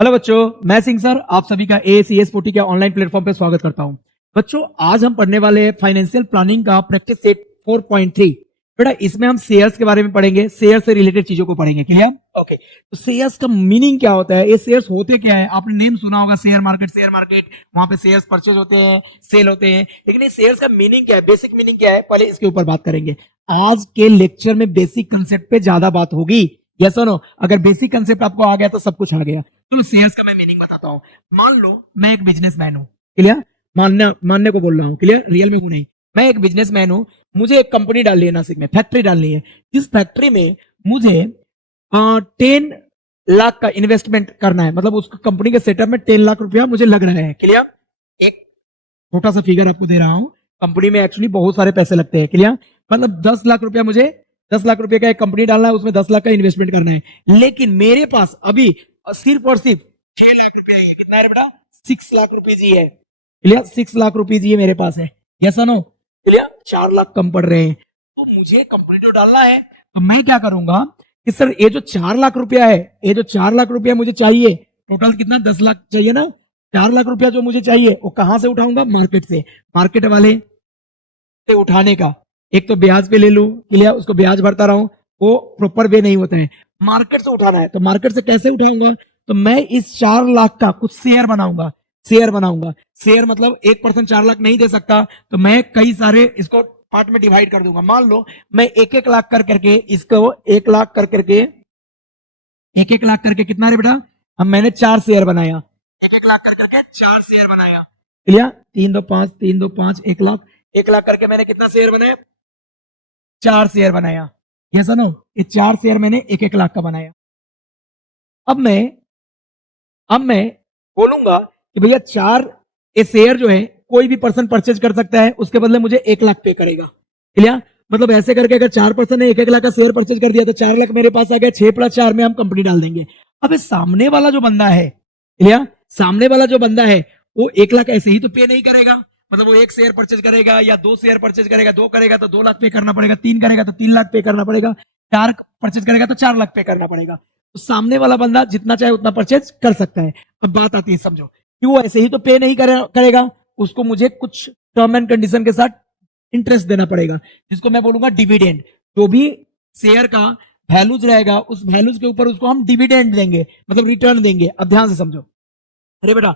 Hello बच्चों, मैं Singh sir आप सभी का ACS 40 के ऑनलाइन प्लेटफॉर्म पे स्वागत करता हूं। बच्चों, आज हम पढ़ने वाले हैं फाइनेंशियल प्लानिंग का प्रैक्टिस सेट 4.3। बेटा, इसमें हम शेयर्स के बारे में पढ़ेंगे, शेयर से रिलेटेड चीजों को पढ़ेंगे। क्लियर? ओके। तो शेयर्स का मीनिंग क्या होता है, ये शेयर्स होते क्या है? आपने नेम सुना होगा शेयर मार्केट, वहां पे शेयर्स परचेज होते हैं, सेल होते हैं, लेकिन ये शेयर्स का मीनिंग क्या है, बेसिक मीनिंग क्या है, पहले इसके ऊपर बात करेंगे। आज के लेक्चर में बेसिक कंसेप्ट पे ज्यादा बात होगी। यस और नो? अगर बेसिक कंसेप्ट आपको आ गया तो सब कुछ आ गया। तो शेयर्स का मैं मीनिंग बताता हूं। मान लो मैं एक बिजनेसमैन हूं। क्लियर? मानने को बोल रहा हूं। क्लियर? रियल में हूं नहीं। मैं एक बिजनेसमैन हूं। मुझे एक कंपनी डालनी है, नासिक में फैक्ट्री डालनी है। जिस फैक्ट्री में मुझे 10 लाख का इन्वेस्टमेंट करना है, मतलब उस कंपनी के सेटअप में 10 लाख रुपया मुझे लग रहा है। क्लियर? एक छोटा सा फिगर आपको दे रहा हूं। कंपनी में एक्चुअली बहुत सारे पैसे लगते हैं। क्लियर? मतलब 10 लाख रुपया मुझे 10 लाख रुपए का एक कंपनी डालना है, उसमें 10 लाख का इन्वेस्टमेंट करना है। लेकिन मेरे पास अभी सिर्फ और सिर्फ 6 लाख रुपया ही है। कितना है बेटा? 6 लाख रुपीज ही है। क्लियर? 6 लाख रुपीज ही मेरे पास है। यस और नो? क्लियर? 4 लाख कम पड़ रहे हैं। तो मुझे कंपनी तो डालना है, तो मैं क्या करूंगा कि सर ये जो 4 लाख रुपया है, ये जो 4 लाख रुपया मुझे चाहिए, टोटल कितना? 10 लाख चाहिए ना। 4 लाख रुपया जो मुझे चाहिए वो कहां से उठाऊंगा? मार्केट से। मार्केट वाले से उठाने का एक तो ब्याज पे ले लूं। क्लियर? उसको ब्याज भरता रहूं, वो प्रॉपर वे नहीं होता है। मार्केट से उठाना है तो मार्केट से कैसे उठाऊंगा? तो मैं इस 4 लाख का कुछ शेयर बनाऊंगा। शेयर मतलब 1% 4 लाख नहीं दे सकता, तो मैं कई सारे इसको पार्ट में डिवाइड कर दूंगा। मान लो मैं 1-1 लाख कर करके इसको 1 लाख कर करके 1-1 लाख करके कितना रे बेटा? हम मैंने 4 शेयर बनाया। 1-1 लाख कर करके 4 शेयर बनाया। क्लियर? 3 2 5 3 2 5 1 लाख। 1 लाख करके मैंने कितना शेयर बनाया? 4 शेयर बनाया। Yes no? ये 4 शेयर मैंने 1-1 लाख का बनाया। अब मैं बोलूंगा कि भैया 4 ये शेयर जो है कोई भी पर्सन परचेज कर सकता है, उसके बदले मुझे 1 लाख पे करेगा। क्लियर? मतलब ऐसे करके अगर 4 पर्सन ने 1-1 लाख का शेयर परचेज कर दिया तो 4 लाख मेरे पास आ गया। 6+4 में हम कंपनी डाल देंगे। अब ये सामने वाला जो बंदा है, क्लियर? सामने वाला जो बंदा है वो 1 लाख ऐसे ही तो पे नहीं करेगा। मतलब वो 1 शेयर परचेज करेगा या 2 शेयर परचेज करेगा, 2 करेगा तो 2 लाख पे करना पड़ेगा, 3 करेगा तो 3 लाख पे करना पड़ेगा, 4 परचेज करेगा तो 4 लाख पे करना पड़ेगा। तो सामने वाला बंदा जितना चाहे उतना परचेज कर सकता है। अब बात आती है, समझो कि वो ऐसे ही तो पे नहीं करेगा, उसको मुझे कुछ टर्म एंड कंडीशन के साथ इंटरेस्ट देना पड़ेगा, जिसको मैं बोलूंगा डिविडेंड। जो भी शेयर का वैल्यूज रहेगा उस वैल्यूज के ऊपर उसको हम डिविडेंड देंगे, मतलब रिटर्न देंगे। अब ध्यान से समझो। अरे बेटा,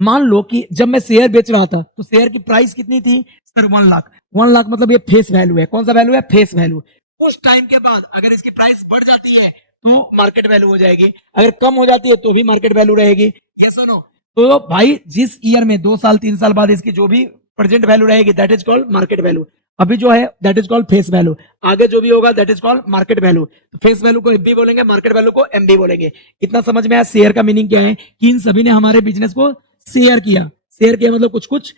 मान लो कि जब मैं शेयर बेच रहा था तो शेयर की प्राइस कितनी थी? सर 1 लाख। 1 लाख मतलब ये फेस वैल्यू है। कौन सा वैल्यू है? Face value. उस टाइम के बाद अगर इसकी प्राइस बढ़ जाती है तो मार्केट वैल्यू हो जाएगी, अगर कम हो जाती है तो भी मार्केट वैल्यू रहेगी। यस और नो? तो भाई जिस ईयर में 2 साल 3 साल बाद इसकी जो भी प्रेजेंट वैल्यू रहेगी that is called market value. अभी जो है that is called face value. आगे जो भी होगा that is called market value. तो फेस वैल्यू को एफबी बोलेंगे, मार्केट वैल्यू को एमबी बोलेंगे। इतना समझ में आया शेयर का मीनिंग क्या है? कि इन सभी ने हमारे बिजनेस को शेयर किया। शेयर किया मतलब कुछ कुछ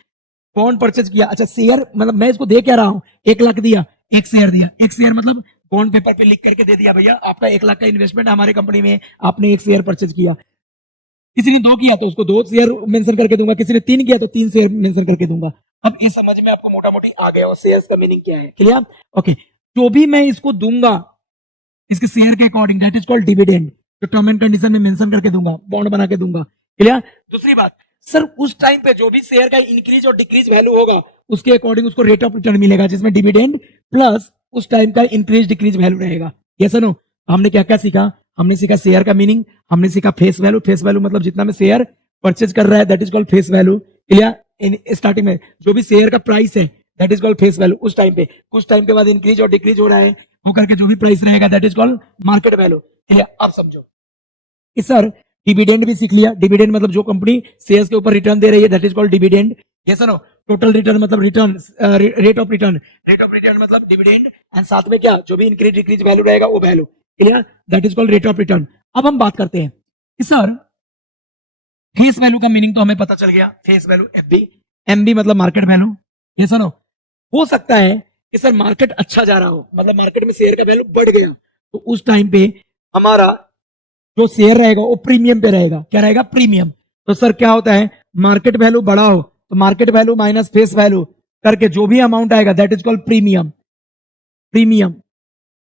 बॉन्ड परचेज किया। अच्छा, शेयर मतलब मैं इसको दे क्या रहा हूं? 1 लाख दिया, 1 शेयर दिया। 1 शेयर मतलब बॉन्ड पेपर पे लिख करके दे दिया, भैया आपका 1 लाख का इन्वेस्टमेंट हमारे कंपनी में, आपने 1 शेयर परचेज किया। किसी ने 2 किया तो उसको 2 शेयर मेंशन करके दूंगा, किसी ने 3 किया तो 3 शेयर मेंशन करके दूंगा। अब ये समझ में आपको मोटा मोटी आ गया और शेयर्स का मीनिंग क्या है। क्लियर? ओके। जो भी मैं इसको दूंगा इसके शेयर के according that is called dividend. जो टर्म एंड कंडीशन में मेंशन करके दूंगा, बॉन्ड बना के दूंगा। क्लियर? दूसरी बात, सर उस टाइम पे जो भी शेयर का इंक्रीज और डिक्रीज वैल्यू होगा उसके अकॉर्डिंग उसको रेट ऑफ रिटर्न मिलेगा, जिसमें डिविडेंड प्लस उस टाइम का इंक्रीज डिक्रीज वैल्यू रहेगा। Yes no? हमने क्या क्या सीखा? हमने सीखा शेयर का मीनिंग, हमने सीखा फेस वैल्यू। फेस वैल्यू मतलब जितना में शेयर परचेज कर रहा है that is called face value. Clear? In starting में जो भी शेयर का प्राइस है that is called face value. उस टाइम पे कुछ टाइम के बाद इंक्रीज और डिक्रीज हो रहा है, वो करके जो भी प्राइस रहेगा that is called market value. Clear? अब समझो कि सर डिविडेंड भी सीख लिया। डिविडेंड मतलब जो कंपनी शेयर्स के ऊपर रिटर्न दे रही है that is called dividend. Yes no? Total return मतलब return, rate of return. Rate of return मतलब डिविडेंड, एंड साथ में क्या जो भी इंक्रीज डिक्रीज वैल्यू रहेगा वो value. Clear? That is called rate of return. अब हम बात करते हैं कि सर फेस वैल्यू का मीनिंग तो हमें पता चल गया, फेस वैल्यू एफबी। एमबी मतलब मार्केट वैल्यू। Yes no? हो सकता है कि सर मार्केट अच्छा जा रहा हो, मतलब मार्केट में शेयर का वैल्यू बढ़ गया, तो उस टाइम पे हमारा जो शेयर रहेगा वो प्रीमियम पे रहेगा। क्या रहेगा? प्रीमियम। तो सर क्या होता है? मार्केट वैल्यू बढ़ा हो तो market value minus face value करके जो भी अमाउंट आएगा that is called premium. Premium,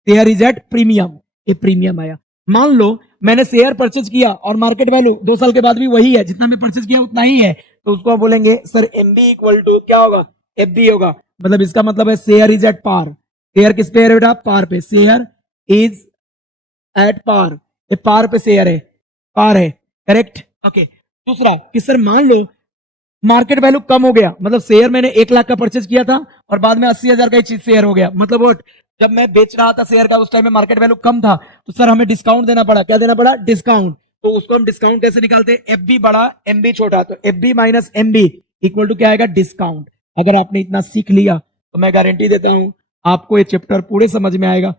share is at premium. ये प्रीमियम आया। मान लो मैंने शेयर परचेज किया और मार्केट वैल्यू 2 साल के बाद भी वही है, जितना मैं परचेज किया उतना ही है, तो उसको आप बोलेंगे सर एमबी इक्वल टू क्या होगा, एफबी होगा। मतलब इसका मतलब है share is at par. Share किस पे है बेटा, पार पे। शेयर इज एट पार, ये पार पे शेयर है, पार है, करेक्ट। ओके, दूसरा कि सर मान लो मार्केट वैल्यू कम हो गया, मतलब शेयर मैंने 1 लाख का परचेज किया था और बाद में 80,000 का ही शेयर हो गया, मतलब वो जब मैं बेच रहा था शेयर का उस टाइम में मार्केट वैल्यू कम था, तो सर हमें डिस्काउंट देना पड़ा। क्या देना पड़ा, डिस्काउंट। तो उसको हम डिस्काउंट कैसे निकालते हैं, एफ बी बड़ा एमबी छोटा, तो F B minus MB equal to क्या आएगा, डिस्काउंट। अगर आपने इतना सीख लिया तो मैं गारंटी देता हूं आपको ये चैप्टर पूरे समझ में आएगा,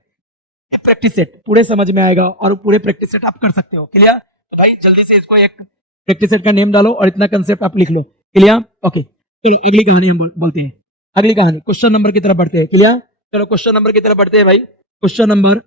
प्रैक्टिस सेट पूरे समझ में आएगा और पूरे प्रैक्टिस सेट आप कर सकते हो। क्लियर? तो भाई जल्दी से इसको एक प्रैक्टिस सेट का नेम डालो और इतना कंसेप्ट आप लिख लो। क्लियर? ओके, चलो अगली कहानी हम बोलते हैं। अगली कहानी क्वेश्चन नंबर की तरफ बढ़ते हैं। क्लियर? चलो क्वेश्चन नंबर की तरफ बढ़ते हैं भाई। क्वेश्चन नंबर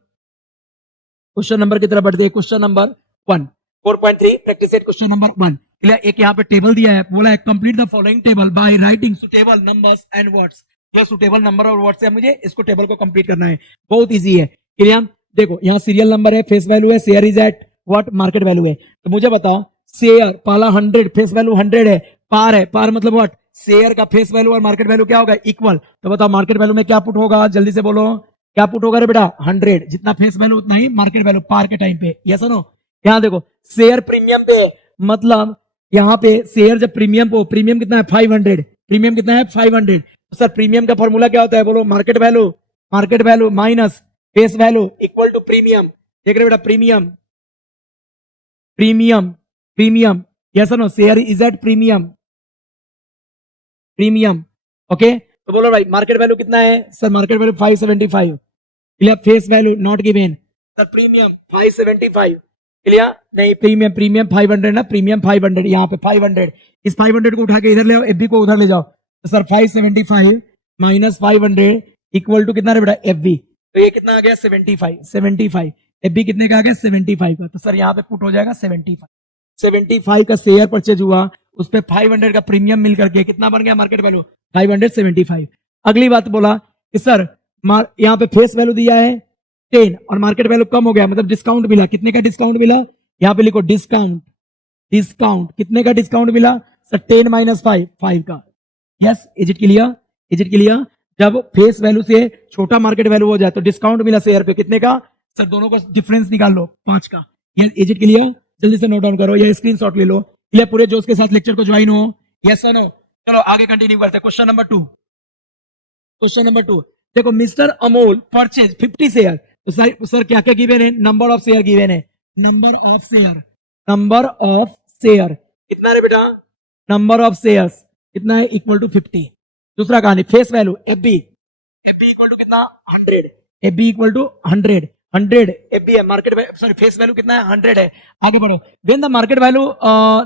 की तरफ बढ़ते हैं। Question number 1 4.3 practice set question number 1। Clear? एक यहाँ पे टेबल दिया है, बोला है complete the following table by writing suitable numbers and words. ये सुटेबल नंबर और वर्ड्स है, मुझे इसको टेबल को कंप्लीट करना है, बहुत इजी है। क्लियर? देखो यहाँ सीरियल नंबर है, फेस वैल्यू है, share is at what, market value है। तो मुझे बताओ शेयर पहला 100, फेस वैल्यू 100 है, पार है, पार मतलब व्हाट, शेयर का फेस वैल्यू और मार्केट वैल्यू क्या होगा, इक्वल। तो बताओ मार्केट वैल्यू में क्या पुट होगा, जल्दी से बोलो क्या पुट होगा रे बेटा, 100। जितना फेस वैल्यू उतना ही मार्केट वैल्यू पार के टाइम पे। यस और नो? यहाँ देखो शेयर प्रीमियम पे, मतलब यहाँ पे शेयर जब प्रीमियम पे, प्रीमियम कितना है 500, प्रीमियम कितना है 500। तो सर प्रीमियम का फॉर्मूला क्या होता है, बोलो market value minus face value equal to premium. देख रहे बेटा, प्रीमियम प्रीमियम प्रीमियम, यस और no? Share is at premium okay. तो बोलो भाई मार्केट वैल्यू कितना है, sir market value 575। Clear? Face value not given, sir premium 575। Clear? नहीं, प्रीमियम 500 ना, प्रीमियम 500, यहाँ पे 500। इस 500 को उठा के इधर ले आओ, एफ बी को उधर ले जाओ, तो सर 575 माइनस 500 इक्वल टू कितना रे बेटा, एफ बी। तो ये कितना आ गया, 75। एफ बी कितने का आ गया, 75 का। तो सर यहाँ पे पुट हो जाएगा 75 का शेयर परचेज हुआ, उस पर 500 का प्रीमियम मिल करके कितना बन गया मार्केट वैल्यू, 575। अगली बात बोला कि सर यहाँ पे फेस वैल्यू दिया है 10 और मार्केट वैल्यू कम हो गया, मतलब डिस्काउंट मिला। कितने का डिस्काउंट मिला, यहाँ पे लिखो डिस्काउंट कितने का डिस्काउंट मिला, सर 10 माइनस 5 का। Yes, is it clear? जब फेस वैल्यू से छोटा मार्केट वैल्यू हो जाए तो डिस्काउंट मिला शेयर पे, कितने का, सर दोनों का डिफरेंस निकाल लो, 5 का। Yes, is it clear? जल्दी से नोट डाउन करो या स्क्रीनशॉट ले लो। क्लियर? पूरे जोश के साथ लेक्चर को ज्वाइन हो। यस और नो? चलो आगे कंटिन्यू करते हैं। क्वेश्चन नंबर 2 देखो, मिस्टर अमोल परचेज 50 शेयर। तो सर क्या क्या गिवन है, नंबर ऑफ शेयर गिवन है, नंबर ऑफ शेयर कितना है बेटा, नंबर ऑफ शेयर्स कितना है, इक्वल टू 50। दूसरा कहानी face value F B equal to कितना, 100। F B equal to 100 F B है, मार्केट सॉरी फेस वैल्यू कितना है, 100 है। आगे बढ़ो, when the market value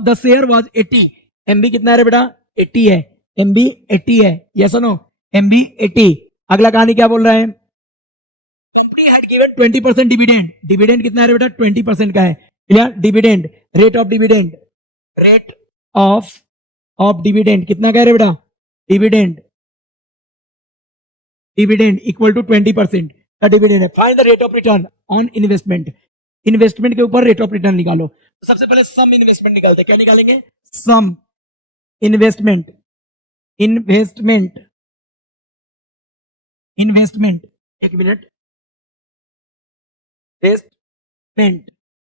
the share was 80, MB कितना है बेटा, 80 है, एमबी 80 है। यस और नो? एमबी 80। अगला कहानी क्या बोल रहा है, कंपनी हैड गिवन 20% डिविडेंड कितना है बेटा, 20% का है। Clear? Dividend, rate of dividend कितना का है बेटा, डिविडेंड इक्वल टू 20% का डिविडेंड है। Find the rate of return on investment के ऊपर रेट ऑफ रिटर्न निकालो। तो सबसे पहले सम इन्वेस्टमेंट निकालते हैं। क्या निकालेंगे, सम इन्वेस्टमेंट एक मिनट,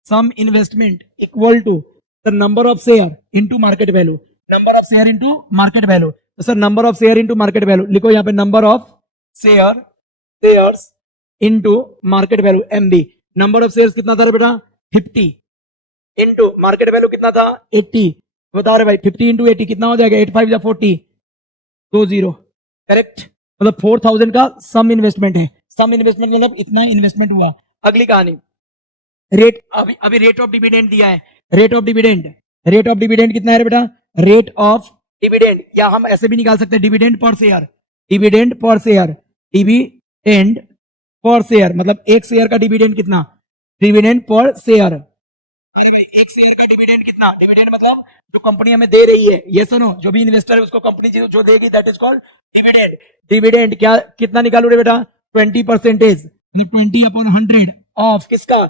sum investment equal to the number of share into market value, तो sir number of share into market value लिखो यहाँ पे, number of shares into market value MB. Number of shares कितना था रे बेटा, 50 इनटू मार्केट वैल्यू कितना था, 80। बता रहे भाई 50 इंटू 80 कितना हो जाएगा, 8 5 या 40, 20, करेक्ट। मतलब 4000 का सम इन्वेस्टमेंट है। सम इन्वेस्टमेंट मतलब इतना इन्वेस्टमेंट हुआ। अगली कहानी, रेट, अभी रेट ऑफ डिविडेंड दिया है। रेट ऑफ डिविडेंड कितना है बेटा, रेट ऑफ डिविडेंड, या हम ऐसे भी निकाल सकते हैं डिविडेंड पर शेयर, मतलब एक शेयर का डिविडेंड कितना, डिविडेंड पर शेयर, एक शेयर का डिविडेंड कितना, डिविडेंड मतलब जो कंपनी हमें दे रही है, ये सुनो, जो भी इन्वेस्टर है उसको कंपनी जो देगी, दैट इज कॉल्ड डिविडेंड क्या कितना निकालो रे बेटा, 20%, 20/100 ऑफ किसका,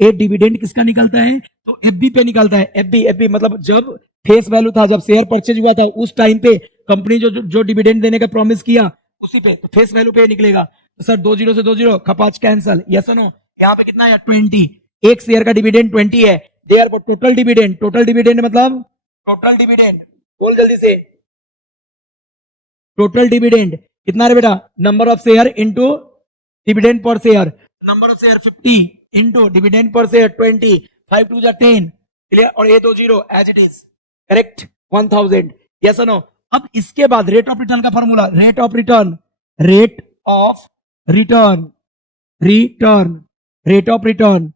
ए डिविडेंड किसका निकलता है, तो एफबी पे निकलता है। एफबी मतलब जब फेस वैल्यू था, जब शेयर परचेज हुआ था उस टाइम पे कंपनी जो डिविडेंड देने का प्रॉमिस किया उसी पे, तो फेस वैल्यू पे निकलेगा। तो सर 20 से 20 खपाच कैंसल, यस नो। यहाँ पे कितना है 20, एक शेयर का डिविडेंड 20 है। देयरफॉर टोटल डिविडेंड मतलब टोटल डिविडेंड, बोल जल्दी से, टोटल डिविडेंड कितना है बेटा, number of share into dividend per share, number of share 50 into dividend per share 20, 5 2 जा 10, क्लियर, और ये 20 as it is, correct, 1000, yes no. अब इसके बाद रेट ऑफ रिटर्न का formula, rate of return, rate of return, rate of return.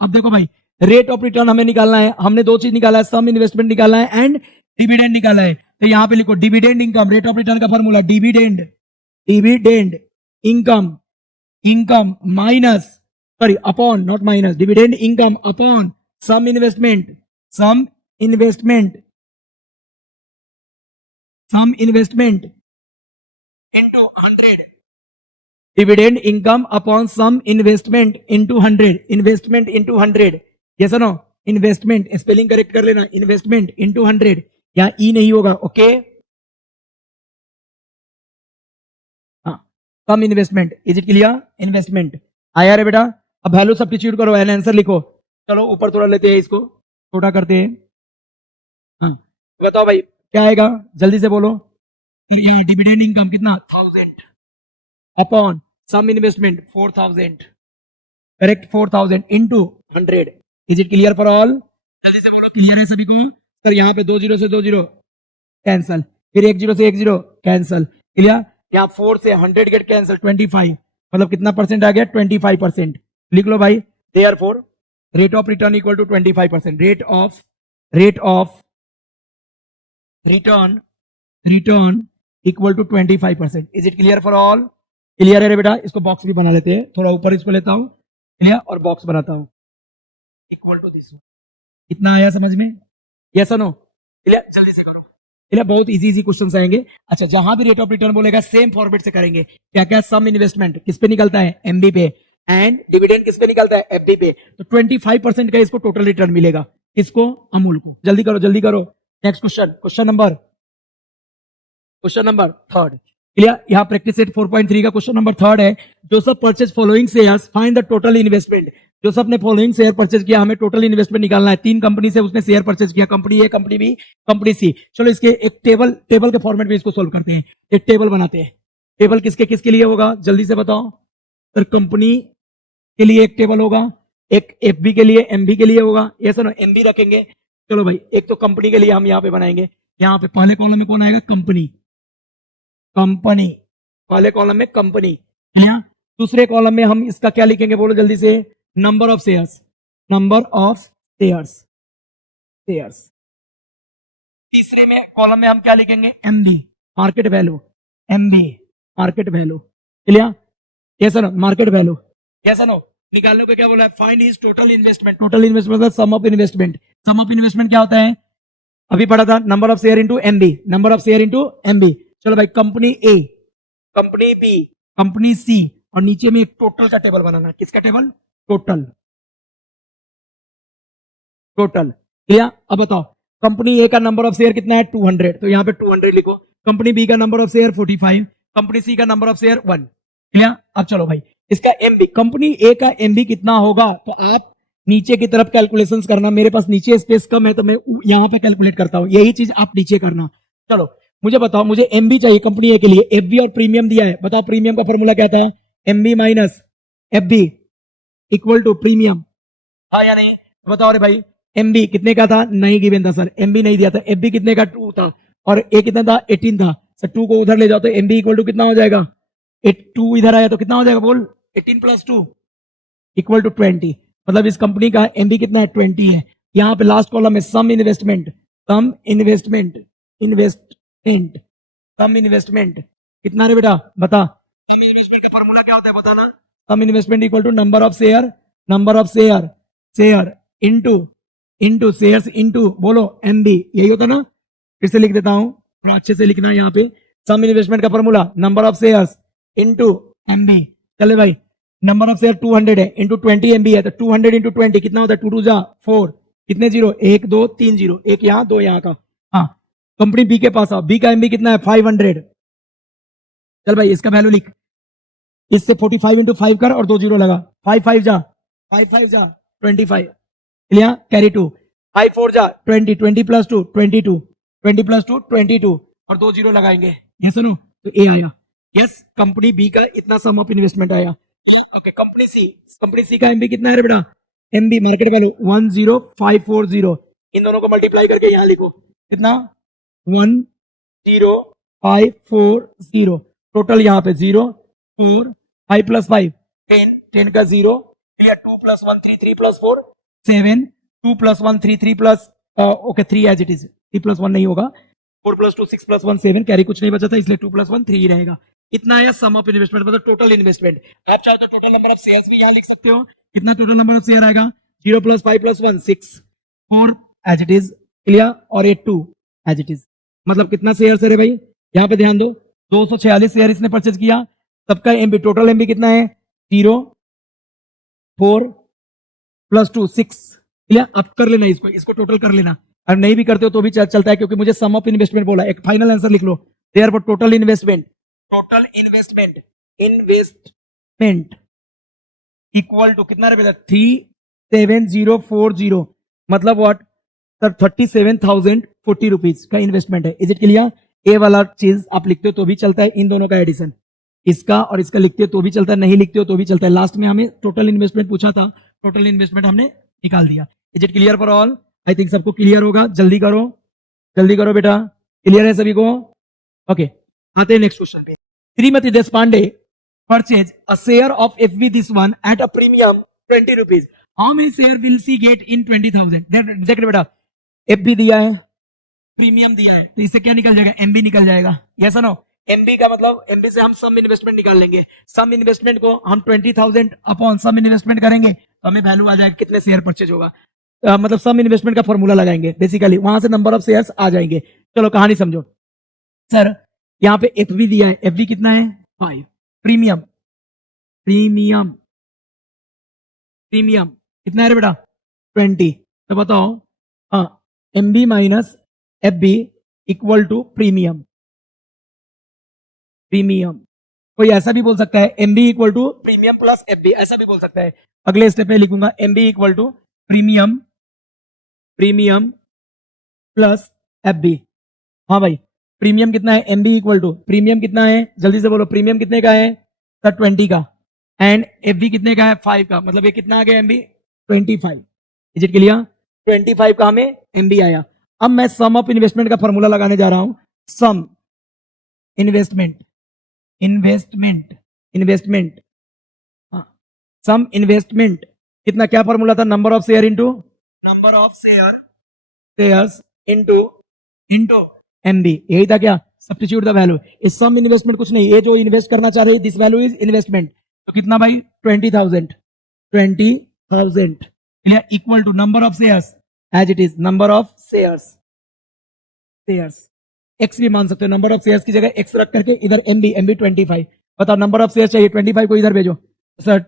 अब देखो भाई, रेट ऑफ रिटर्न हमें निकालना है, हमने दो चीज निकाला है, सम इन्वेस्टमेंट निकालना है एंड डिविडेंड निकाला है। तो यहां पे लिखो dividend income, rate of return का formula dividend income minus, sorry upon, not minus, dividend income upon sum investment into 100, dividend income upon sum investment into 100, investment into 100, yes no, investment spelling correct कर लेना, investment into 100, या ई नहीं होगा, okay. हाँ, sum investment, is it clear, investment आया रे बेटा। अब वैल्यू सब्स्टिट्यूट करो एंड आंसर लिखो। चलो ऊपर थोड़ा लेते हैं, इसको छोटा करते हैं। हाँ बताओ भाई क्या आएगा, जल्दी से बोलो। डिविडेंड इनकम कितना 1000 upon sum investment 4000, correct, 4000 into 100, is it clear for all, जल्दी से बोलो, क्लियर है सभी को। सर यहाँ पे 20 से 20 कैंसल, फिर 10 से 10 कैंसल, क्लियर, यहाँ 4 से 100 गेट कैंसल, 25, मतलब कितना परसेंट आ गया 25%, लिख लो भाई। Therefore rate of return equal to 25%, rate of return equal to 25%, is it clear for all, clear है बेटा। इसको बॉक्स भी बना लेते हैं, थोड़ा ऊपर इसको लेता हूं, क्लियर, और बॉक्स बनाता हूं, इक्वल टू दिस, कितना आया समझ में, यस नो, क्लियर, जल्दी से करो, क्लियर, बहुत इजी क्वेश्चंस आएंगे। अच्छा, जहां भी रेट ऑफ रिटर्न बोलेगा सेम फॉर्मेट से करेंगे। क्या क्या, सम इन्वेस्टमेंट किस पे निकलता है, एमबी पे, एंड डिविडेंड किस पे निकलता है, एफडी पे, तो 25% का इसको टोटल रिटर्न मिलेगा, किसको, अमूल को। जल्दी करो। Next question number third, clear, यहाँ प्रैक्टिस सेट 4.3 का क्वेश्चन नंबर थर्ड है। Joseph purchase following shares, find the total investment. Joseph ने फॉलोइंग शेयर परचेज किया, हमें टोटल इन्वेस्टमेंट निकालना है। 3 कंपनी से उसने शेयर परचेज किया, कंपनी ए, कंपनी बी, कंपनी सी। चलो इसके एक टेबल के फॉर्मेट में इसको सोल्व करते हैं। एक टेबल बनाते हैं, टेबल किसके लिए होगा, जल्दी से बताओ। सर कंपनी के लिए एक टेबल होगा, एक एफबी के लिए, एमबी के लिए होगा, ये सर एमबी रखेंगे। चलो भाई, एक तो कंपनी के लिए हम यहाँ पे बनाएंगे, यहाँ पे पहले कॉलम में कौन आएगा, कंपनी, पहले कॉलम में कंपनी, दूसरे कॉलम में हम इसका क्या लिखेंगे, बोलो जल्दी से, नंबर ऑफ शेयर्स, तीसरे में कॉलम में हम क्या लिखेंगे, MB, market value, clear, yes sir, market value, yes sir, no. निकालने को क्या बोला है, फाइंड हिज टोटल इन्वेस्टमेंट मतलब सम ऑफ इन्वेस्टमेंट क्या होता है, अभी पढ़ा था, number of share into MB, चलो भाई, कंपनी ए, कंपनी बी, कंपनी सी, और नीचे में एक टोटल का टेबल बनाना है, किसका टेबल, टोटल, क्लियर। अब बताओ, कंपनी ए का नंबर ऑफ शेयर कितना है 200, तो यहाँ पे 200 लिखो। कंपनी बी का नंबर ऑफ शेयर 45, कंपनी सी का नंबर ऑफ शेयर 1, क्लियर। अब चलो भाई, इसका एमबी, कंपनी ए का एमबी कितना होगा, तो आप नीचे की तरफ कैलकुलेशंस करना, मेरे पास नीचे स्पेस कम है तो मैं यहाँ पे कैलकुलेट करता हूँ, यही चीज आप नीचे करना। चलो मुझे बताओ, मुझे एमबी चाहिए कंपनी ए के लिए, एफबी और प्रीमियम दिया है, बताओ प्रीमियम का फॉर्मूला क्या था, MB minus FB equal to premium, हाँ या नहीं, बताओ रे भाई। एमबी कितने का था, नहीं गिवन था सर, एमबी नहीं दिया था। एफबी कितने का 2 था, और ए कितना था 18 था सर, 2 को उधर ले जाओ तो एमबी इक्वल टू कितना हो जाएगा, 2 इधर आया तो कितना हो जाएगा, बोल, 18 + 2 इक्वल टू 20, मतलब इस कंपनी का एमबी कितना है 20 है। यहाँ पे लास्ट कॉलम में सम इन्वेस्टमेंट कितना रे बेटा, बता। सम इन्वेस्टमेंट का फॉर्मूला क्या होता है बताना, sum investment equal to number of share into shares into, बोलो, एमबी, यही होता ना। फिर से लिख देता हूं, थोड़ा अच्छे से लिखना है यहाँ पे, सम इन्वेस्टमेंट का formula number of shares into MB. चले भाई, नंबर ऑफ शेयर 200 है, इंटू 20 MB है, तो 200 इंटू 20 कितना होता है? 2 2 जा 4, कितने जीरो? 1 2 3 जीरो, एक यहाँ 2 यहाँ का। हाँ, कंपनी बी के पास आओ, बी का MB कितना है? 500। चल भाई इसका वैल्यू लिख, इससे 45 इंटू 5 कर और 2 जीरो लगा, 5 5 जा 25, क्लियर? कैरी 2, 5 4 जा 20, 20 प्लस 2 22, 20 प्लस 2 22 और 2 जीरो लगाएंगे, ये सुनो, तो ए आया। यस, कंपनी बी का इतना सम ऑफ इन्वेस्टमेंट आया। ओके, कंपनी सी का एमबी कितना है रे बेटा? एमबी मार्केट वैल्यू 10540, इन दोनों को मल्टीप्लाई करके यहां लिखो, कितना? 10540, टोटल यहाँ पे 0 4 5 प्लस 5 10, 10 का 0, 2 plus 1 3, 3 plus 4 7, 2 plus 1 3, 3 plus okay 3 as it is, 3 plus 1 नहीं होगा, 4 प्लस 2 6 प्लस 1 7, कैरी कुछ नहीं बचा था, इसलिए 2 प्लस 1 3 ही रहेगा। इतना है सम ऑफ इन्वेस्टमेंट, मतलब टोटल इन्वेस्टमेंट। आप चाहो तो टोटल नंबर ऑफ शेयर्स भी यहाँ लिख सकते हो, कितना टोटल नंबर ऑफ शेयर आएगा? 0 plus 5 plus 1 6, 4 as it is, clear? और 8 2 एज इट इज, मतलब कितना शेयर है रे भाई? यहाँ पे ध्यान दो, 246 शेयर इसने परचेज किया, सबका एमबी, टोटल एमबी कितना है? 0 4 प्लस 2 6, क्लियर? अब कर लेना इसको टोटल कर लेना, और नहीं भी करते हो तो भी चलता है, क्योंकि मुझे सम ऑफ इन्वेस्टमेंट बोला। एक फाइनल आंसर लिख लो, therefore total investment equal to कितना रहेगा? 37040, मतलब व्हाट सर? 37,040 रुपीज का इन्वेस्टमेंट है। Is it clear? ए वाला चीज आप लिखते हो तो भी चलता है, इन दोनों का एडिशन, इसका और इसका लिखते हो तो भी चलता है, नहीं लिखते हो तो भी चलता है। लास्ट में हमें टोटल इन्वेस्टमेंट पूछा था, टोटल इन्वेस्टमेंट हमने निकाल दिया। Is it clear for all? I think सबको क्लियर होगा। जल्दी करो बेटा, क्लियर है सभी को? ओके, आते हैं नेक्स्ट क्वेश्चन पे। Shrimati Deshpande purchase a share of FV this one at a premium 20 rupees, how many share will see get in 20,000? देख रहे बेटा, एफवी दिया है, प्रीमियम दिया है, तो इससे क्या निकल जाएगा? एमबी निकल जाएगा। यस और नो? एमबी का मतलब, एमबी से हम सम इन्वेस्टमेंट निकाल लेंगे, सम इन्वेस्टमेंट को हम 20,000 अपॉन सम इन्वेस्टमेंट करेंगे तो हमें वैल्यू आ जाएगा कितने शेयर परचेज होगा। मतलब सम इन्वेस्टमेंट का फॉर्मूला लगाएंगे बेसिकली, वहां से नंबर ऑफ शेयर्स आ जाएंगे। चलो कहानी समझो सर, यहाँ पे एफवी दिया है, एफवी कितना है? 5, प्रीमियम कितना है रे बेटा? 20, तो बताओ, हाँ, MB minus FB equal to premium. कोई ऐसा भी बोल सकता है MB equal to premium plus FB, ऐसा भी बोल सकता है। अगले स्टेप में लिखूंगा MB equal to premium plus FB. हाँ भाई, प्रीमियम कितना है? एमबी इक्वल टू प्रीमियम कितना है? जल्दी से बोलो, प्रीमियम कितने का है सर? 20 का, एंड एफबी कितने का है? 5 का, मतलब ये कितना आ गया? एमबी 25। Is it clear? 25 का हमें एमबी आया। अब मैं सम ऑफ इन्वेस्टमेंट का फॉर्मूला लगाने जा रहा हूं, सम इन्वेस्टमेंट, सम इन्वेस्टमेंट कितना, क्या फॉर्मूला था? Number of share into number of shares into MB, यही था क्या? Substitute the value. इस सम इन्वेस्टमेंट कुछ नहीं, ये जो इन्वेस्ट करना चाह रहे हैं, दिस वैल्यू इज इन्वेस्टमेंट, तो कितना भाई? 20,000 equal to number of shares as it is, number of shares X भी मान सकते हो, नंबर ऑफ शेयर्स की जगह एक्स रख करके इधर एमबी 25। बताओ नंबर ऑफ शेयर्स चाहिए, 25 को इधर भेजो sir,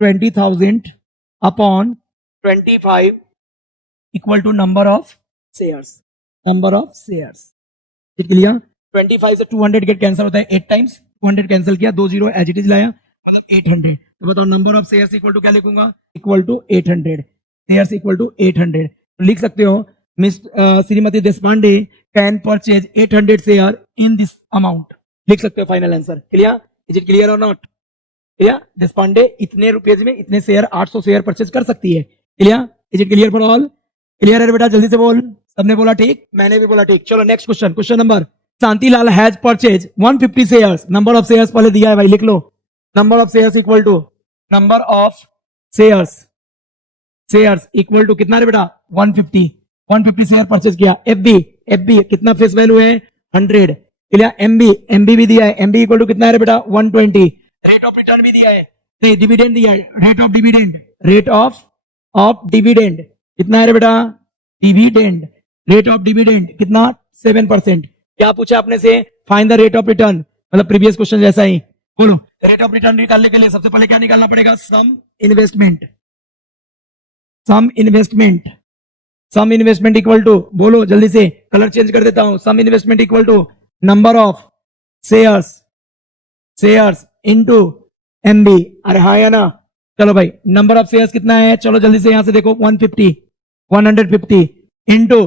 20,000 upon 25 equal to number of shares. Clear? 25 से 200 गेट कैंसिल होता है 8 टाइम्स, 200 कैंसिल किया, 2 जीरो एज इट इज लाया, मतलब 800। तो बताओ number of shares equal to क्या लिखूंगा? Equal to 800, shares equal to 800। तो लिख सकते हो miss Shrimati Deshpande can purchase 800 share in this amount, लिख सकते हो final answer. Clear? Is it clear और नॉट? क्लियर? देशपांडे इतने रुपए में इतने शेयर 800 शेयर परचेज कर सकती है। Clear? Is it clear for all? Clear है बेटा? जल्दी से बोल, सबने बोला ठीक, मैंने भी बोला ठीक। चलो next question number, Shantilal has purchase 150 shares, number of shares पहले दिया है भाई, लिख लो, number of shares equal to number of shares equal to कितना रे बेटा? 150 शेयर परचेज किया। एफबी कितना फेस वैल्यू है? 100। क्लियर? एमबी भी दिया है, एमबी इक्वल टू कितना है रे बेटा? 120। रेट ऑफ रिटर्न भी दिया है, नहीं डिविडेंड दिया है, रेट ऑफ डिविडेंड कितना है रे बेटा? डिविडेंड, रेट ऑफ डिविडेंड कितना? 7%। क्या पूछा आपने से? Find the rate of return, मतलब प्रीवियस क्वेश्चन जैसा ही। बोलो रेट ऑफ रिटर्न निकालने के लिए सबसे पहले क्या निकालना पड़ेगा? Sum investment. Sum investment, sum investment equal to, बोलो जल्दी से, कलर चेंज कर देता हूं। Sum investment equal to number of shares, shares into MB. अरे हाँ या ना? चलो भाई, नंबर ऑफ शेयर्स कितना है? चलो जल्दी से यहां से देखो, 150, 150 इनटू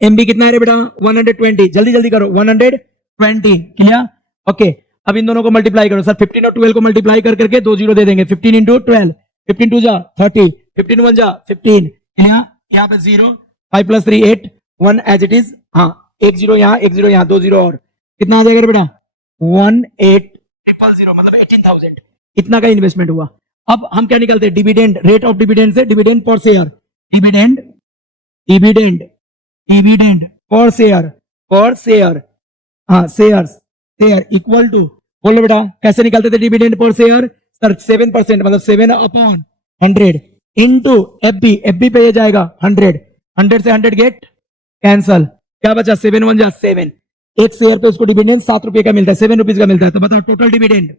एमबी कितना है रे बेटा? 120। जल्दी जल्दी करो, 120। क्लियर? ओके, अब इन दोनों को मल्टीप्लाई करो सर। 15 और 12 को मल्टीप्लाई कर करके 2 जीरो दे देंगे। 15 इंटू 12, 15 टू जा 30, 15 वन जा 15। यहाँ पे 0, 5 प्लस 3 8, 1 एज इट इज। हाँ, एक जीरो यहाँ, एक जीरो यहाँ, 2 जीरो और। कितना आ जाएगा रे बेटा? 18,000, मतलब 18,000। इतना का इन्वेस्टमेंट हुआ। अब हम क्या निकालते हैं? डिविडेंड, रेट ऑफ डिविडेंड से dividend per share. Dividend, dividend, dividend per share, पर शेयर, हाँ शेयर, शेयर इक्वल टू, बोलो बेटा कैसे निकालते थे डिविडेंड पर शेयर? सर 7%, मतलब 7 अपॉन 100 इनटू एफबी। एफबी पे ये जाएगा 100, 100 से 100 गेट कैंसल। क्या बचा? 7 1 जा 7। एक शेयर पे उसको डिविडेंड 7 रुपए का मिलता है, 7 रुपीज का मिलता है। तो बताओ टोटल डिविडेंड,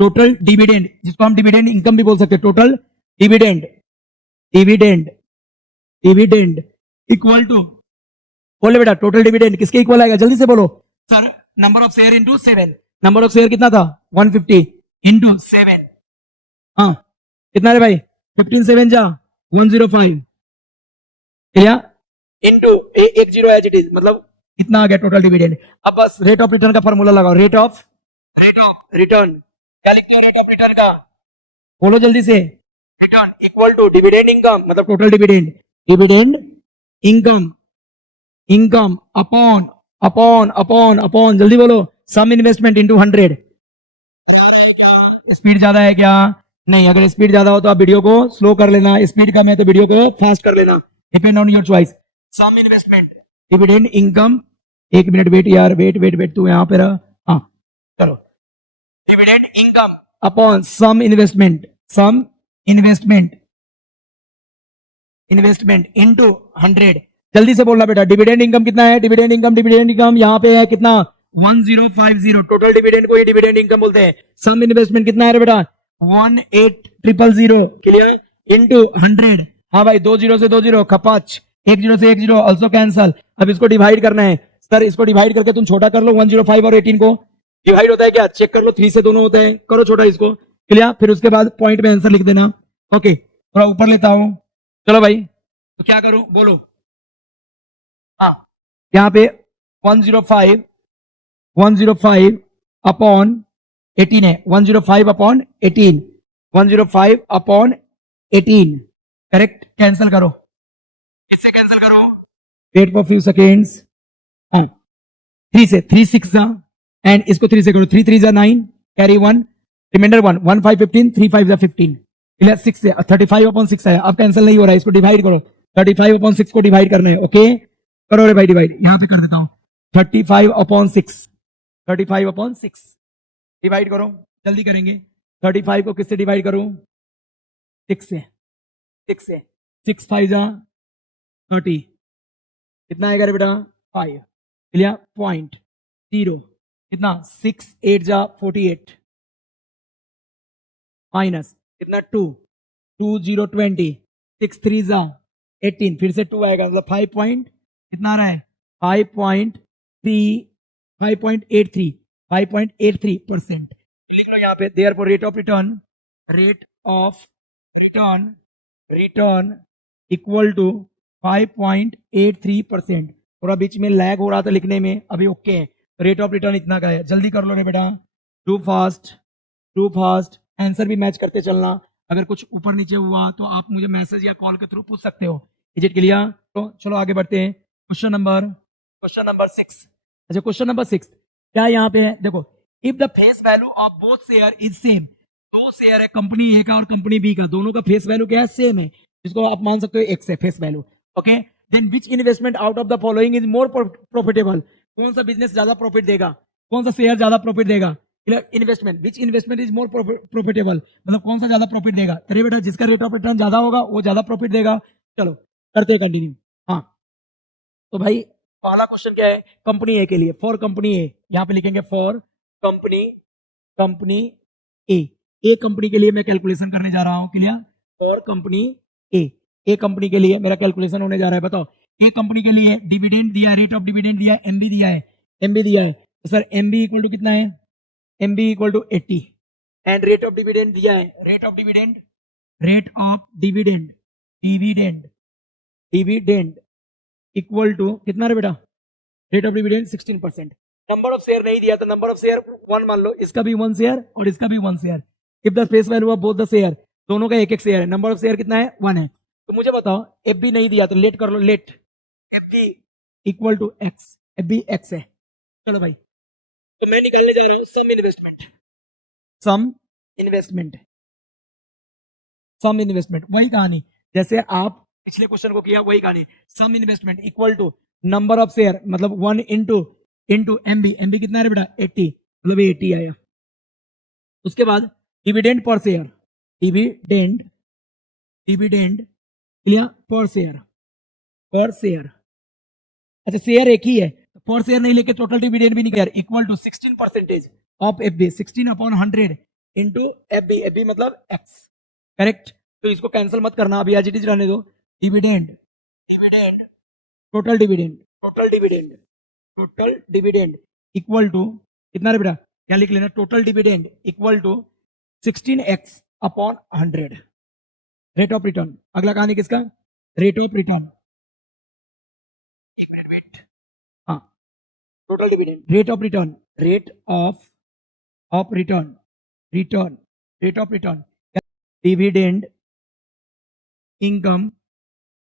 टोटल डिविडेंड जिसको हम डिविडेंड इनकम भी बोल सकते हैं, total dividend, dividend, dividend equal to, बोले बेटा टोटल डिविडेंड किसके इक्वल आएगा? जल्दी से बोलो sir. Number of share into 7। Number of share कितना था? 150 इंटू 7। हाँ कितना है भाई? 15 7 जा 105, इंटू 10 एज इट इज, मतलब इतना आ गया टोटल डिविडेंड। अब बस रेट ऑफ रिटर्न का फॉर्मूला लगाओ। रेट ऑफ रिटर्न, क्या लिखते हो रेट ऑफ रिटर्न का? बोलो जल्दी से। Return equal to dividend income, मतलब total dividend, dividend income, income upon upon upon upon, जल्दी बोलो, सम इन्वेस्टमेंट इनटू 100। स्पीड ज्यादा है क्या? नहीं, अगर स्पीड ज्यादा हो तो आप वीडियो को स्लो कर लेना, स्पीड कम है तो वीडियो को फास्ट कर लेना, depend on your choice. Sum investment, dividend income, एक मिनट वेट यार, वेट वेट वेट, तू यहां पे रहा। हाँ चलो, dividend income upon sum investment, sum investment, investment into 100। जल्दी से बोलना बेटा, डिविडेंड इनकम कितना है? डिविडेंड इनकम, डिविडेंड इनकम यहाँ पे है कितना? 1050। टोटल डिविडेंड को ही डिविडेंड इनकम बोलते हैं। सम इन्वेस्टमेंट कितना है रे बेटा? 18,000। क्लियर? इनटू 100। हाँ भाई, 2 जीरो से 2 जीरो खपाच, 1 जीरो से 1 जीरो ऑल्सो कैंसल। अब इसको डिवाइड करना है सर, इसको डिवाइड करके तुम छोटा कर लो। 105 और 18 को डिवाइड होता है क्या? चेक कर लो, 3 से दोनों होते हैं, करो छोटा इसको। क्लियर? फिर उसके बाद पॉइंट में आंसर लिख देना। ओके, थोड़ा ऊपर लेता हूं। चलो भाई, तो क्या करूं बोलो? हाँ, यहाँ पे 105 अपॉन 18 है। 105 अपॉन 18, 105 अपॉन 18, करेक्ट? कैंसिल करो, किससे कैंसिल करो? Wait for few seconds. हाँ, 3 से, 3 6 जा, एंड इसको 3 से करो, 3 3 जा 9, कैरी 1, रिमाइंडर 1, 1 5 15, 3 5 जा 15। 6 से 35 अपॉन 6 है, अब कैंसिल नहीं हो रहा है, इसको डिवाइड करो। 35 अपॉन 6 को डिवाइड करना है। ओके, करो रे भाई डिवाइड, यहां पे कर देता हूं। 35 अपॉन 6, 35 अपॉन 6 डिवाइड करो, जल्दी करेंगे। 35 को किससे डिवाइड करूं? 6 से, 6 से, 6 5 जा 30, कितना आएगा रे बेटा? 5। क्लियर? पॉइंट 0 कितना? 6 8 जा 48, माइनस कितना? 2 2 0 20, 6 3 जा 18, फिर से 2 आएगा, मतलब 5 पॉइंट कितना आ रहा है? 5.83%। लिख लो यहाँ पे, therefore rate of return, rate of return, return equal to 5.83%। थोड़ा बीच में लैग हो रहा था लिखने में, अभी ओके है। रेट ऑफ रिटर्न इतना का है, जल्दी कर लो रे बेटा, too fast, too fast. Answer भी मैच करते चलना, अगर कुछ ऊपर नीचे हुआ तो आप मुझे मैसेज या कॉल के थ्रू पूछ सकते हो। Is it clear? तो चलो आगे बढ़ते हैं। Question number 6। अच्छा, क्वेश्चन नंबर 6 क्या यहाँ पे है? देखो, if the face value of both share is same, दो शेयर है कंपनी ए का और कंपनी बी का, दोनों का फेस वैल्यू क्या है? सेम है, जिसको आप मान सकते हो एक्स है face value. Okay, then which investment out of the following is more profitable? कौन सा बिजनेस ज्यादा प्रॉफिट देगा? कौन सा शेयर ज्यादा प्रॉफिट देगा? Investment, which investment is more profitable, मतलब कौन सा ज्यादा प्रॉफिट देगा? तेरे बेटा जिसका रेट ऑफ रिटर्न ज्यादा होगा वो ज्यादा प्रॉफिट देगा। चलो करते कंटिन्यू। हाँ, तो भाई पहला क्वेश्चन क्या है? कंपनी ए के लिए, फॉर कंपनी ए, यहां पे लिखेंगे for company company A company के लिए मैं कैलकुलेशन करने जा रहा हूं, clear? For company A company के लिए मेरा कैलकुलेशन होने जा रहा है। बताओ, ए कंपनी के लिए डिविडेंड दिया है, रेट ऑफ डिविडेंड दिया है, एमबी दिया है, एमबी दिया है। तो सर एमबी इक्वल टू कितना है? MB equal to 80 and rate of dividend दिया है, rate of dividend dividend equal to कितना रे बेटा? Rate of dividend 16%। Number of share नहीं दिया तो नंबर ऑफ शेयर 1 मान लो, इसका भी 1 शेयर और इसका भी 1 share. If the face value of both the share, दोनों का एक एक शेयर है, नंबर ऑफ शेयर कितना है? 1 है। तो मुझे बताओ, एफ बी नहीं दिया तो लेट कर लो, let F B equal to X, F B X है। चलो भाई, तो मैं निकालने जा रहा हूं सम इन्वेस्टमेंट, वही कहानी जैसे आप पिछले क्वेश्चन को किया, वही कहानी। Sum investment equal to number of share, मतलब 1 इंटू एमबी कितना है बेटा? 80, मतलब 80 आया। उसके बाद dividend per share, dividend per share, अच्छा शेयर एक ही है, पर शेयर नहीं लेके टोटल डिविडेंड भी निकल, equal to 16% of FB, 16 upon 100 into FB मतलब एक्स, करेक्ट? तो इसको कैंसिल मत करना, अभी एज इट इज रहने दो। Dividend total dividend equal to कितना रे बेटा? क्या लिख लेना? Total dividend equal to 16x upon 100, rate of return. अगला कहानी किसका? रेट ऑफ रिटर्न, एक मिनट वेट, हाँ, total dividend, rate of return, dividend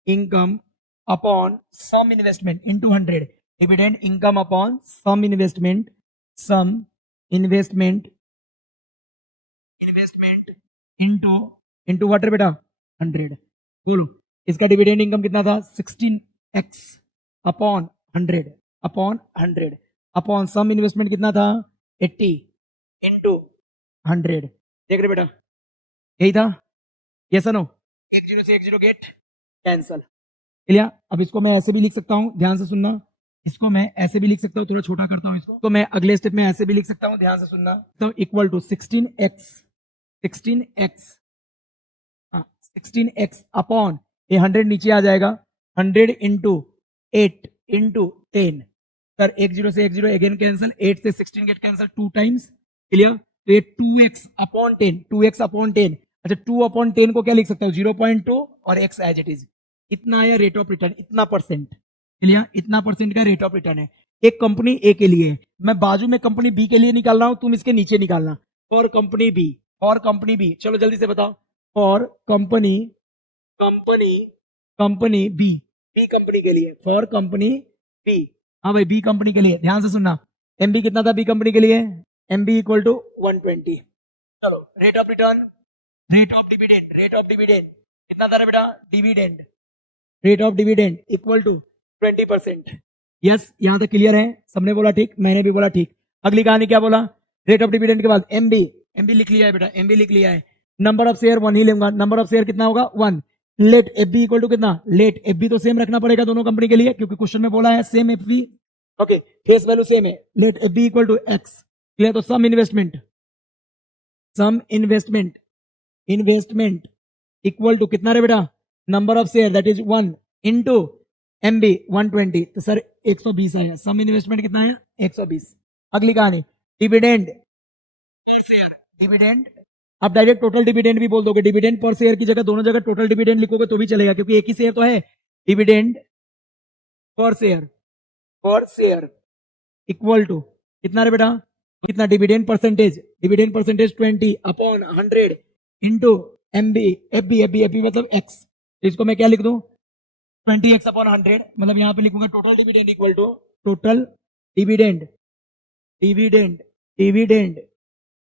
income upon some investment into 100, dividend income upon some investment into what है बेटा? 100। बोलो, इसका dividend income कितना था? 16x upon 100 upon sum investment कितना था? 80 इंटू 100। देख रहे बेटा, यही था, यस नो? 10 से 10 गेट कैंसल, क्लियर? अब इसको मैं ऐसे भी लिख सकता हूं, ध्यान से सुनना, इसको मैं ऐसे भी लिख सकता हूं, थोड़ा छोटा करता हूं इसको, तो मैं अगले स्टेप में ऐसे भी लिख सकता हूं, ध्यान से सुनना। तो इक्वल टू 16x अपॉन ये 100 नीचे आ जाएगा, 100 इंटू 8 इंटू 10। सर 10 से 10 अगेन कैंसल, 8 से 16 गेट कैंसल 2 टाइम्स, क्लियर? तो ये 2x अपॉन 10। अच्छा 2 अपॉन 10 को क्या लिख सकता हूँ? 0.2 और x एज इट इज, इतना आया रेट ऑफ रिटर्न, इतना परसेंट, क्लियर? इतना परसेंट का रेट ऑफ रिटर्न है। एक कंपनी ए के लिए, मैं बाजू में कंपनी बी के लिए निकाल रहा हूं, तुम इसके नीचे निकालना, फॉर कंपनी बी। चलो जल्दी से बताओ, फॉर कंपनी बी कंपनी के लिए, फॉर कंपनी बी, हाँ भाई बी कंपनी के लिए, ध्यान से सुनना। एमबी कितना था बी कंपनी के लिए? MB equal to 120। चलो rate of return, rate of dividend कितना था बेटा? Dividend, rate of dividend equal to 20%। Yes, यहां तक क्लियर है? सबने बोला ठीक, मैंने भी बोला ठीक। अगली कहानी क्या बोला? रेट ऑफ डिविडेंड के बाद एमबी लिख लिया है बेटा, एमबी लिख लिया है। नंबर ऑफ शेयर 1 ही लेगा, नंबर ऑफ शेयर कितना होगा? 1। Let F B equal to कितना? लेट एफ बी तो सेम रखना पड़ेगा दोनों कंपनी के लिए, क्योंकि क्वेश्चन में बोला है same F B, okay, face value same है। Let F B equal to X, clear? तो सम इन्वेस्टमेंट इक्वल टू कितना रे बेटा? Number of share that is 1 into MB 120, तो सर 120 आया। सम इन्वेस्टमेंट कितना है? 120। अगली कहानी डिविडेंड पर शेयर, आप डायरेक्ट टोटल डिविडेंड भी बोल दोगे, डिविडेंड पर शेयर की जगह दोनों जगह टोटल डिविडेंड लिखोगे तो भी चलेगा, क्योंकि एक ही शेयर तो है। Dividend per share equal to कितना रे बेटा? कितना? Dividend percentage 20 upon 100 into FB मतलब एक्स, तो इसको मैं क्या लिख दूं? 20x अपॉन 100, मतलब यहां पे लिखूंगा total dividend equal to total dividend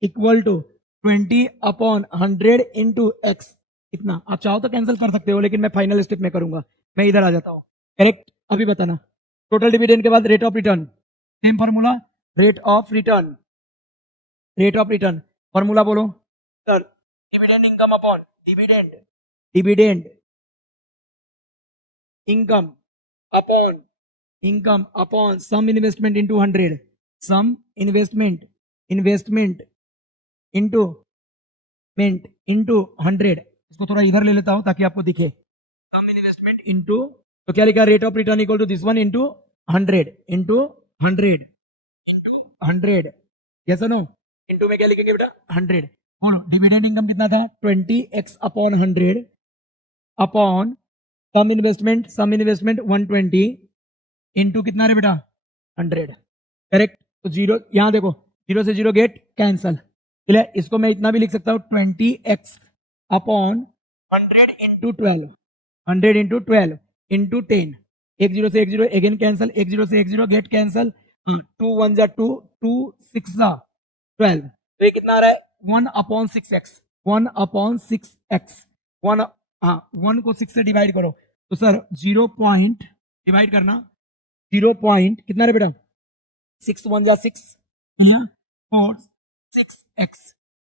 equal to 20 upon 100 into X. इतना आप चाहो तो कैंसिल कर सकते हो, लेकिन मैं फाइनल स्टेप में करूंगा, मैं इधर आ जाता हूं, करेक्ट? अभी बताना, टोटल डिविडेंड के बाद rate of return, same formula, rate of return formula बोलो sir. Dividend income upon dividend income upon some investment into 100, some investment investment into 100, इसको थोड़ा इधर ले लेता हूं ताकि आपको दिखे, सम इन्वेस्टमेंट इंटू, तो क्या लिखा, rate of return equal to this one into 100 into 100 100, yes no, into में क्या लिखेंगे बेटा 100। बोलो डिविडेंड इनकम कितना था 20x upon 100 upon sum investment 120 into कितना रे बेटा 100, करेक्ट। तो जीरो, यहां देखो 0 से 0 गेट कैंसल, चलिए इसको मैं इतना भी लिख सकता हूं 20x upon 100 into 12, 100 into 12 into 10, 1 0 से 1 0 अगेन कैंसल, 1 0 से 1 0 गेट कैंसल, 2 1 जा 2, 2 6 जा 12, तो ये कितना आ रहा है 1 अपॉन 6x, 1 अपॉन 6x, 1, हाँ 1 को 6 से डिवाइड करो, तो सर 0 पॉइंट डिवाइड करना, 0 पॉइंट कितना रे बेटा 6 1 जा 6, 4 6x,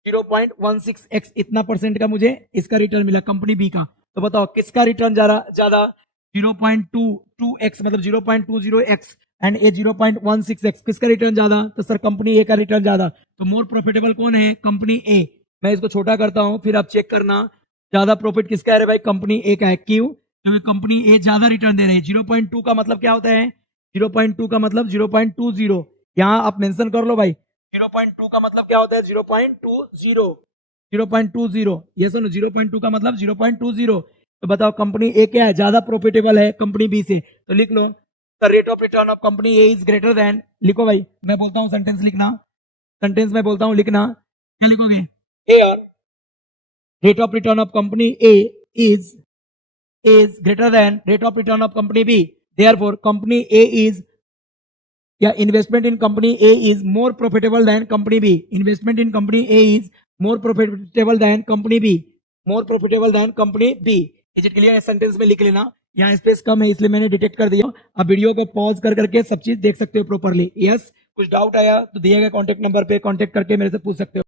0.16x, इतना परसेंट का मुझे इसका रिटर्न मिला कंपनी बी का। तो बताओ किसका रिटर्न ज्यादा 0.22x मतलब 0.20x एंड ए 0.16x, किसका रिटर्न ज्यादा, तो सर कंपनी ए का रिटर्न ज्यादा। तो मोर प्रॉफिटेबल कौन है, कंपनी ए। मैं इसको छोटा करता हूं, फिर आप चेक करना ज्यादा प्रॉफिट किसका है भाई, कंपनी ए का है। क्यों, क्योंकि कंपनी ए ज्यादा रिटर्न दे रही है। 0.2 का मतलब क्या होता है, 0.2 का मतलब 0.20, यहां आप मेंशन कर लो भाई, 0.2 का मतलब क्या होता है 0.20, 0.20, ये सुनो 0.2 का मतलब 0.20। तो बताओ कंपनी ए क्या है, ज्यादा प्रॉफिटेबल है कंपनी बी से, तो लिख लो the rate of return of company A is greater than, लिखो भाई, मैं बोलता हूं सेंटेंस लिखना, सेंटेंस में बोलता हूं लिखना, क्या लिखोगे, A rate of return of company A is greater than rate of return of company B, therefore company A is, yeah, investment in company A is more profitable than company B, investment in company A is more profitable than company B, more profitable than company B। Is it clear, sentence में लिख लेना, यहाँ space कम है इसलिए मैंने detect कर दिया। अब वीडियो को पॉज कर करके सब चीज देख सकते हो प्रॉपरली। यस, कुछ डाउट आया तो दिए गए कॉन्टेक्ट नंबर पे कॉन्टेक्ट करके मेरे से पूछ सकते हो।